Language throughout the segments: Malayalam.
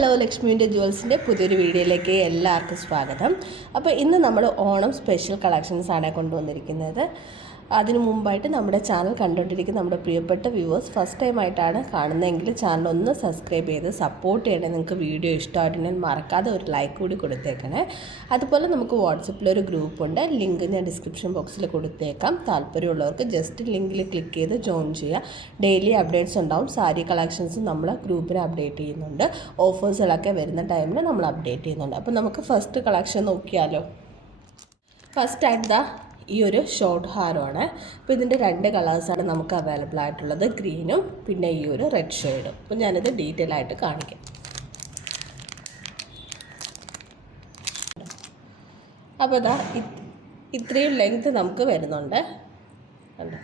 ഹലോ ലക്ഷ്മിൻ്റെ ജുവൽസിൻ്റെ പുതിയൊരു വീഡിയോയിലേക്ക് എല്ലാവർക്കും സ്വാഗതം. അപ്പോൾ ഇന്ന് നമ്മൾ ഓണം സ്പെഷ്യൽ കളക്ഷൻസാണ് കൊണ്ടുവന്നിരിക്കുന്നത്. അതിനു മുമ്പായിട്ട് നമ്മുടെ ചാനൽ കണ്ടുകൊണ്ടിരിക്കുന്ന നമ്മുടെ പ്രിയപ്പെട്ട വ്യൂവേഴ്സ് ഫസ്റ്റ് ടൈം ആയിട്ടാണ് കാണുന്നതെങ്കിൽ ചാനൽ ഒന്ന് സബ്സ്ക്രൈബ് ചെയ്ത് സപ്പോർട്ട് ചെയ്യണേ. നിങ്ങൾക്ക് വീഡിയോ ഇഷ്ടമായിട്ടുണ്ടെങ്കിൽ മറക്കാതെ ഒരു ലൈക്ക് കൂടി കൊടുത്തേക്കണേ. അതുപോലെ നമുക്ക് വാട്സപ്പിലൊരു ഗ്രൂപ്പുണ്ട്, ലിങ്ക് ഞാൻ ഡിസ്ക്രിപ്ഷൻ ബോക്സിൽ കൊടുത്തേക്കാം. താല്പര്യമുള്ളവർക്ക് ജസ്റ്റ് ലിങ്കിൽ ക്ലിക്ക് ചെയ്ത് ജോയിൻ ചെയ്യുക. ഡെയിലി അപ്ഡേറ്റ്സ് ഉണ്ടാവും. സാരി കളക്ഷൻസ് നമ്മൾ ഗ്രൂപ്പിൽ അപ്ഡേറ്റ് ചെയ്യുന്നുണ്ട്. ഓഫേഴ്സുകളൊക്കെ വരുന്ന ടൈമിൽ നമ്മൾ അപ്ഡേറ്റ് ചെയ്യുന്നുണ്ട്. അപ്പോൾ നമുക്ക് ഫസ്റ്റ് കളക്ഷൻ നോക്കിയാലോ. ഫസ്റ്റ് ആയിട്ട് ഈ ഒരു ഷോർട്ട് ഹാരമാണ്. അപ്പോൾ ഇതിൻ്റെ രണ്ട് കളേഴ്സാണ് നമുക്ക് അവൈലബിൾ ആയിട്ടുള്ളത്, ഗ്രീനും പിന്നെ ഈ ഒരു റെഡ് ഷെയ്ഡും. അപ്പോൾ ഞാനിത് ഡീറ്റെയിൽ ആയിട്ട് കാണിക്കാം. അപ്പോൾ ഇതാ ഇത്രയും ലെങ്ത് നമുക്ക് വരുന്നുണ്ട്. കണ്ടോ,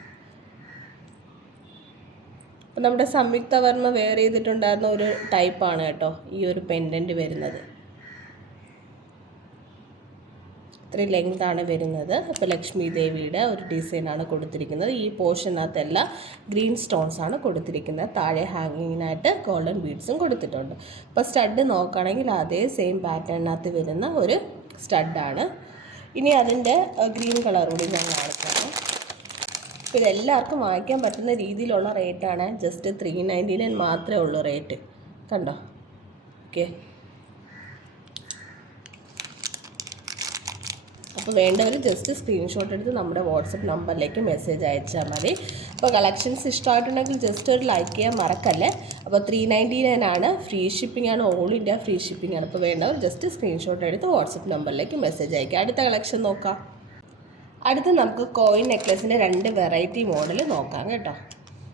അപ്പോൾ നമ്മുടെ സംയുക്ത വർമ്മ വെയർ ചെയ്തിട്ടുണ്ടായിരുന്ന ഒരു ടൈപ്പാണ് കേട്ടോ ഈ ഒരു പെൻഡൻറ്റ് വരുന്നത്. ഇത്രയും ലെങ്താണ് വരുന്നത്. അപ്പോൾ ലക്ഷ്മി ദേവിയുടെ ഒരു ഡിസൈനാണ് കൊടുത്തിരിക്കുന്നത്. ഈ പോർഷനകത്തെല്ലാം ഗ്രീൻ സ്റ്റോൺസ് ആണ് കൊടുത്തിരിക്കുന്നത്. താഴെ ഹാങ്ങിങ്ങിനായിട്ട് ഗോൾഡൻ ബീഡ്സും കൊടുത്തിട്ടുണ്ട്. അപ്പോൾ സ്റ്റഡ് നോക്കുകയാണെങ്കിൽ അതേ സെയിം പാറ്റേണിനകത്ത് വരുന്ന ഒരു സ്റ്റഡാണ്. ഇനി അതിൻ്റെ ഗ്രീൻ കളർ കൂടി ഞാൻ കാണിക്കാം. അപ്പോൾ ഇതെല്ലാവർക്കും വാങ്ങിക്കാൻ പറ്റുന്ന രീതിയിലുള്ള റേറ്റാണ്. ജസ്റ്റ് 399 മാത്രമേ ഉള്ളൂ റേറ്റ്. കണ്ടോ, ഓക്കെ. അപ്പോൾ വേണ്ടവർ ജസ്റ്റ് സ്ക്രീൻഷോട്ട് എടുത്ത് നമ്മുടെ വാട്സപ്പ് നമ്പറിലേക്ക് മെസ്സേജ് അയച്ചാൽ മതി. അപ്പോൾ കളക്ഷൻസ് ഇഷ്ടമായിട്ടുണ്ടെങ്കിൽ ജസ്റ്റ് ഒരു ലൈക്ക് ചെയ്യാൻ മറക്കല്ലേ. അപ്പോൾ 399 ആണ്, ഫ്രീ ഷിപ്പിംഗ് ആണ്, ഓൾ ഇന്ത്യ ഫ്രീ ഷിപ്പിംഗ് ആണ്. അപ്പോൾ വേണ്ടവർ ജസ്റ്റ് സ്ക്രീൻഷോട്ട് എടുത്ത് വാട്സപ്പ് നമ്പറിലേക്ക് മെസ്സേജ് അയക്കുക. അടുത്ത കളക്ഷൻ നോക്കാം. അടുത്ത് നമുക്ക് കോയിൻ നെക്ലസിൻ്റെ രണ്ട് വെറൈറ്റി മോഡൽ നോക്കാം കേട്ടോ.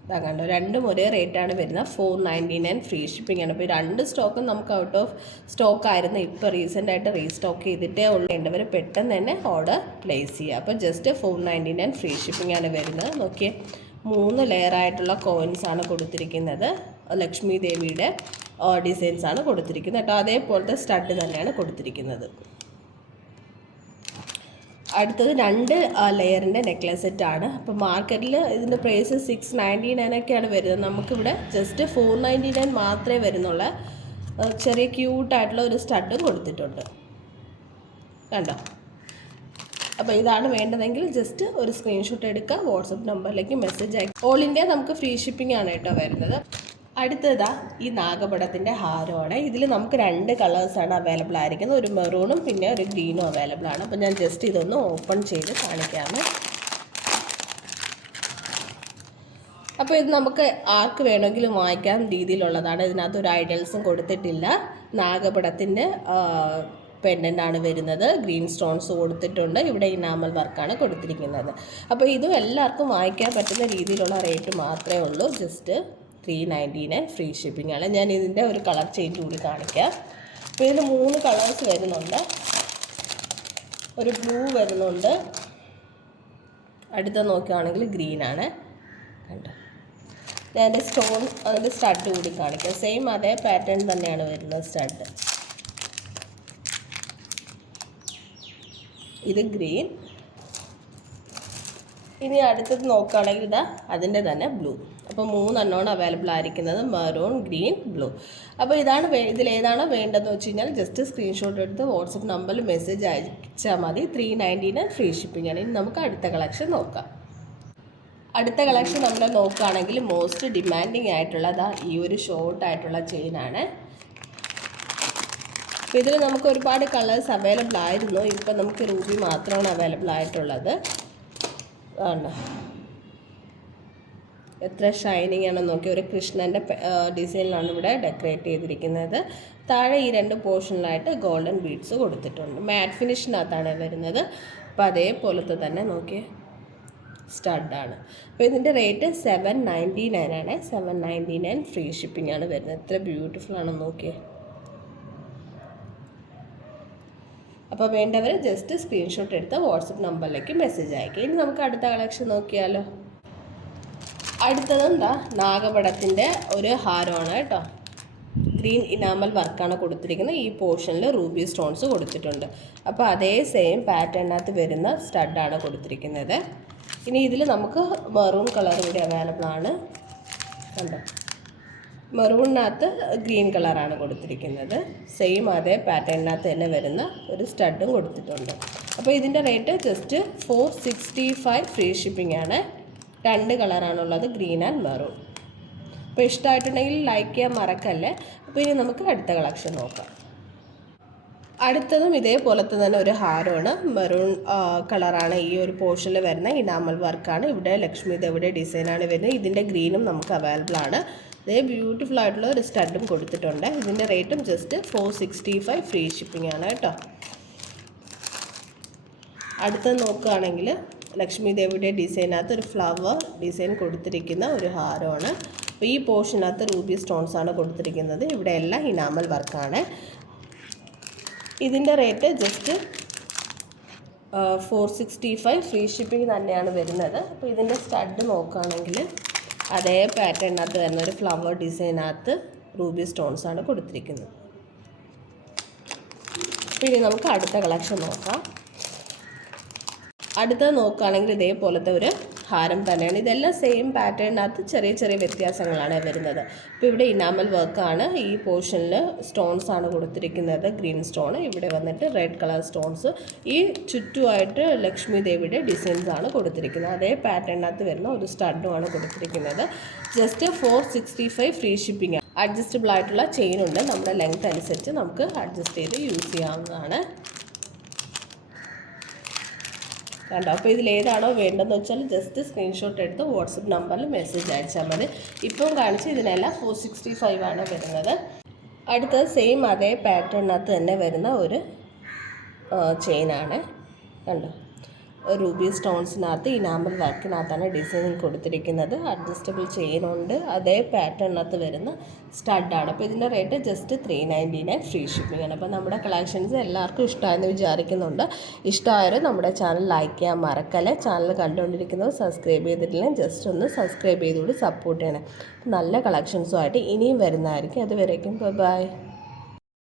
ഇതാ കണ്ടോ, രണ്ടും ഒരേ റേറ്റാണ് വരുന്നത്. 499 ഫ്രീ ഷിപ്പിംഗ് ആണ്. അപ്പോൾ ഈ രണ്ട് സ്റ്റോക്കും നമുക്ക് ഔട്ട് ഓഫ് സ്റ്റോക്ക് ആയിരുന്നു. ഇപ്പോൾ റീസെൻ്റായിട്ട് റീസ്റ്റോക്ക് ചെയ്തിട്ടേ ഉള്ളവർ പെട്ടെന്ന് തന്നെ ഓർഡർ പ്ലേസ് ചെയ്യുക. അപ്പോൾ ജസ്റ്റ് 499 ഫ്രീ ഷിപ്പിംഗ് ആണ് വരുന്നത്. നോക്കിയേ, 3 ലെയറായിട്ടുള്ള കോയിൻസ് ആണ് കൊടുത്തിരിക്കുന്നത്. ലക്ഷ്മി ദേവിയുടെ ഡിസൈൻസ് ആണ് കൊടുത്തിരിക്കുന്നത് കേട്ടോ. അതേപോലത്തെ സ്റ്റഡ് തന്നെയാണ് കൊടുത്തിരിക്കുന്നത്. അടുത്തത് 2 ലെയറിൻ്റെ നെക്ലസ് സെറ്റാണ്. അപ്പോൾ മാർക്കറ്റിൽ ഇതിൻ്റെ പ്രൈസ് 699 ഒക്കെയാണ് വരുന്നത്. നമുക്കിവിടെ ജസ്റ്റ് 499 മാത്രമേ വരുന്നുള്ളൂ. ചെറിയ ക്യൂട്ടായിട്ടുള്ള ഒരു സ്റ്റഡും കൊടുത്തിട്ടുണ്ട് കണ്ടോ. അപ്പോൾ ഇതാണ് വേണ്ടതെങ്കിൽ ജസ്റ്റ് ഒരു സ്ക്രീൻഷോട്ട് എടുക്കുക, വാട്സപ്പ് നമ്പറിലേക്ക് മെസ്സേജ് അയക്കുക. ഓൾ ഇന്ത്യ നമുക്ക് ഫ്രീ ഷിപ്പിംഗ് ആണ് കേട്ടോ വരുന്നത്. അടുത്തതാ ഈ നാഗപടത്തിൻ്റെ ഹാരമാണ്. ഇതിൽ നമുക്ക് 2 കളേഴ്സാണ് അവൈലബിൾ ആയിരിക്കുന്നത്. ഒരു മെറൂണും പിന്നെ ഒരു ഗ്രീനും അവൈലബിൾ ആണ്. അപ്പോൾ ഞാൻ ജസ്റ്റ് ഇതൊന്ന് ഓപ്പൺ ചെയ്ത് കാണിക്കാമേ. അപ്പോൾ ഇത് നമുക്ക് ആർക്ക് വേണമെങ്കിലും വാങ്ങിക്കാൻ രീതിയിലുള്ളതാണ്. ഇതിനകത്ത് ഒരു ഐഡൽസും കൊടുത്തിട്ടില്ല. നാഗപടത്തിൻ്റെ പെൻഡൻ്റാണ് വരുന്നത്. ഗ്രീൻ സ്റ്റോൺസ് കൊടുത്തിട്ടുണ്ട്. ഇവിടെ ഇനാമൽ വർക്കാണ് കൊടുത്തിരിക്കുന്നത്. അപ്പോൾ ഇതും എല്ലാവർക്കും വാങ്ങിക്കാൻ പറ്റുന്ന രീതിയിലുള്ള റേറ്റ് മാത്രമേ ഉള്ളൂ. ജസ്റ്റ് 399 ഫ്രീ ഷിപ്പിംഗ് ആണ്. ഞാൻ ഇതിൻ്റെ ഒരു കളർ ചേഞ്ച് കൂടി കാണിക്കാം. അപ്പോൾ ഇതിൽ 3 കളേഴ്സ് വരുന്നുണ്ട്. ഒരു ബ്ലൂ വരുന്നുണ്ട്. അടുത്ത നോക്കുകയാണെങ്കിൽ ഗ്രീനാണ് കണ്ടോ. ഞാൻ എൻ്റെ അതിൻ്റെ സ്റ്റഡ് കൂടി കാണിക്കാം. സെയിം അതേ പാറ്റേൺ തന്നെയാണ് വരുന്നത് സ്റ്റഡ്. ഇത് ഗ്രീൻ. ഇനി അടുത്തത് നോക്കുകയാണെങ്കിൽ ഇതാ അതിൻ്റെ തന്നെ ബ്ലൂ. അപ്പോൾ 3 എണ്ണമാണ് അവൈലബിൾ ആയിരിക്കുന്നത്, മെറൂൺ, ഗ്രീൻ, ബ്ലൂ. അപ്പോൾ ഇതാണ് ഇതിലേതാണോ വേണ്ടതെന്ന് വെച്ച് കഴിഞ്ഞാൽ ജസ്റ്റ് സ്ക്രീൻഷോട്ട് എടുത്ത് വാട്സപ്പ് നമ്പറിൽ മെസ്സേജ് അയച്ചാൽ മതി. 399 ഫ്രീ ഷിപ്പിംഗ് ആണ്. ഇനി നമുക്ക് അടുത്ത കളക്ഷൻ നോക്കാം. അടുത്ത കളക്ഷൻ നമ്മൾ നോക്കുകയാണെങ്കിൽ മോസ്റ്റ് ഡിമാൻഡിങ് ആയിട്ടുള്ളത് ഈ ഒരു ഷോർട്ടായിട്ടുള്ള ചെയിനാണ്. അപ്പോൾ ഇതിൽ നമുക്ക് ഒരുപാട് കളേഴ്സ് അവൈലബിൾ ആയിരുന്നു. ഇപ്പം നമുക്ക് റൂബി മാത്രമാണ് അവൈലബിൾ ആയിട്ടുള്ളത്. ആണ് എത്ര ഷൈനിങ് ആണെന്ന് നോക്കി. ഒരു കൃഷ്ണൻ്റെ ഡിസൈനിലാണ് ഇവിടെ ഡെക്കറേറ്റ് ചെയ്തിരിക്കുന്നത്. താഴെ ഈ 2 പോർഷനിലായിട്ട് ഗോൾഡൻ ബീഡ്സ് കൊടുത്തിട്ടുണ്ട്. മാറ്റ് ഫിനിഷിനകത്താണ് വരുന്നത്. അപ്പോൾ അതേപോലത്തെ തന്നെ നോക്കിയേ സ്റ്റഡാണ്. അപ്പോൾ ഇതിൻ്റെ റേറ്റ് 799 ആണ്. 799 ഫ്രീ ഷിപ്പിംഗ് ആണ് വരുന്നത്. എത്ര ബ്യൂട്ടിഫുൾ ആണെന്ന് നോക്കിയേ. അപ്പോൾ വേണ്ടവർ ജസ്റ്റ് സ്ക്രീൻഷോട്ട് എടുത്ത് വാട്സപ്പ് നമ്പറിലേക്ക് മെസ്സേജ് അയക്കുക. ഇനി നമുക്ക് അടുത്ത കളക്ഷൻ നോക്കിയാലോ. അടുത്തത് എന്താ, നാഗപടത്തിൻ്റെ ഒരു ഹാരമാണ് കേട്ടോ. ഗ്രീൻ ഇനാമൽ വർക്കാണ് കൊടുത്തിരിക്കുന്നത്. ഈ പോർഷനിൽ റൂബി സ്റ്റോൺസ് കൊടുത്തിട്ടുണ്ട്. അപ്പോൾ അതേ സെയിം പാറ്റേണിനകത്ത് വരുന്ന സ്റ്റഡാണ് കൊടുത്തിരിക്കുന്നത്. ഇനി ഇതിൽ നമുക്ക് മെറൂൺ കളർ കൂടി അവൈലബിൾ ആണ് കണ്ടോ. മെറൂണിനകത്ത് ഗ്രീൻ കളറാണ് കൊടുത്തിരിക്കുന്നത്. സെയിം അതേ പാറ്റേണിനകത്ത് തന്നെ വരുന്ന ഒരു സ്റ്റഡും കൊടുത്തിട്ടുണ്ട്. അപ്പോൾ ഇതിൻ്റെ റേറ്റ് ജസ്റ്റ് 465 ഫ്രീ ഷിപ്പിംഗ് ആണ്. 2 കളറാണുള്ളത്, ഗ്രീൻ ആൻഡ് മെറൂൺ. അപ്പോൾ ഇഷ്ടമായിട്ടുണ്ടെങ്കിൽ ലൈക്ക് ചെയ്യാൻ മറക്കല്ലേ. അപ്പോൾ ഇനി നമുക്ക് അടുത്ത കളക്ഷൻ നോക്കാം. അടുത്തതും ഇതേപോലത്തെ തന്നെ ഒരു ഹാരമാണ്. മെറൂൺ കളറാണ് ഈ ഒരു പോർഷനിൽ വരുന്ന ഇനാമൽ വർക്കാണ്. ഇവിടെ ലക്ഷ്മി ദേവിയുടെ ഡിസൈനാണ് വരുന്നത്. ഇതിൻ്റെ ഗ്രീനും നമുക്ക് അവൈലബിൾ ആണ്. ഇതേ ബ്യൂട്ടിഫുൾ ആയിട്ടുള്ള ഒരു സ്റ്റഡും കൊടുത്തിട്ടുണ്ട്. ഇതിൻ്റെ റേറ്റും ജസ്റ്റ് 465 ഫ്രീ ഷിപ്പിംഗ് ആണ് കേട്ടോ. അടുത്തത് നോക്കുകയാണെങ്കിൽ ലക്ഷ്മി ദേവിയുടെ ഡിസൈനകത്ത് ഒരു ഫ്ലവർ ഡിസൈൻ കൊടുത്തിരിക്കുന്ന ഒരു ഹാരമാണ്. അപ്പോൾ ഈ പോർഷനകത്ത് റൂബി സ്റ്റോൺസ് ആണ് കൊടുത്തിരിക്കുന്നത്. ഇവിടെ എല്ലാം ഇനാമൽ വർക്കാണ്. ഇതിൻ്റെ റേറ്റ് ജസ്റ്റ് 465 ഫ്രീ ഷിപ്പിംഗ് തന്നെയാണ് വരുന്നത്. അപ്പോൾ ഇതിൻ്റെ സ്റ്റഡ് നോക്കുകയാണെങ്കിൽ അതേ പാറ്റേണിനകത്ത് വരുന്ന ഒരു ഫ്ലവർ ഡിസൈനകത്ത് റൂബി സ്റ്റോൺസ് ആണ് കൊടുത്തിരിക്കുന്നത്. പിന്നെ നമുക്ക് അടുത്ത കളക്ഷൻ നോക്കാം. അടുത്തത് നോക്കുകയാണെങ്കിൽ ഇതേപോലത്തെ ഒരു ഹാരം തന്നെയാണ്. ഇതെല്ലാം സെയിം പാറ്റേണിനകത്ത് ചെറിയ ചെറിയ വ്യത്യാസങ്ങളാണ് വരുന്നത്. ഇപ്പോൾ ഇവിടെ ഇനാമൽ വർക്കാണ്. ഈ പോർഷനിൽ സ്റ്റോൺസ് ആണ് കൊടുത്തിരിക്കുന്നത്, ഗ്രീൻ സ്റ്റോൺ. ഇവിടെ വന്നിട്ട് റെഡ് കളർ സ്റ്റോൺസ്. ഈ ചുറ്റുമായിട്ട് ലക്ഷ്മി ദേവിയുടെ ഡിസൈൻസ് ആണ് കൊടുത്തിരിക്കുന്നത്. അതേ പാറ്റേണിനകത്ത് വരുന്ന ഒരു സ്റ്റഡുമാണ് കൊടുത്തിരിക്കുന്നത്. Just 465 free shipping. അഡ്ജസ്റ്റബിൾ ആയിട്ടുള്ള ചെയിൻ ഉണ്ട്. നമ്മുടെ ലെങ്ത് അനുസരിച്ച് നമുക്ക് അഡ്ജസ്റ്റ് ചെയ്ത് യൂസ് ചെയ്യാവുന്നതാണ്. കണ്ടോ? അപ്പോൾ ഇതിലേതാണോ വേണ്ടതെന്ന് വെച്ചാൽ ജസ്റ്റ് സ്ക്രീൻഷോട്ട് എടുത്ത് വാട്സപ്പ് നമ്പറിൽ മെസ്സേജ് അയച്ചാൽ മതി. ഇപ്പം കാണിച്ച് ഇതിനെല്ലാം 465 ആണ് വരുന്നത്. അടുത്തത് സെയിം അതേ പാറ്റേണിനകത്ത് തന്നെ വരുന്ന ഒരു ചെയിനാണ്. കണ്ടോ? റൂബി സ്റ്റോൺസിനകത്ത് ഇനാമൽ വർക്കിനകത്താണ് ഡിസൈൻ കൊടുത്തിരിക്കുന്നത്. അഡ്ജസ്റ്റബിൾ ചെയിനുണ്ട്. അതേ പാറ്റേണിനകത്ത് വരുന്ന സ്റ്റഡാണ്. അപ്പോൾ ഇതിൻ്റെ റേറ്റ് ജസ്റ്റ് 399 ഫ്രീ ഷിപ്പിംഗ് ആണ്. അപ്പോൾ നമ്മുടെ കളക്ഷൻസ് എല്ലാവർക്കും ഇഷ്ടമായെന്ന് വിചാരിക്കുന്നുണ്ട്. ഇഷ്ടമായാലും നമ്മുടെ ചാനൽ ലൈക്ക് ചെയ്യാൻ മറക്കല്ലേ. ചാനൽ കണ്ടുകൊണ്ടിരിക്കുന്നത് സബ്സ്ക്രൈബ് ചെയ്തിട്ടില്ലെങ്കിൽ ജസ്റ്റ് ഒന്ന് സബ്സ്ക്രൈബ് ചെയ്തുകൊണ്ട് സപ്പോർട്ട് ചെയ്യണം. നല്ല കളക്ഷൻസുമായിട്ട് ഇനിയും വരുന്നതായിരിക്കും. അതുവരേക്കും ബൈ.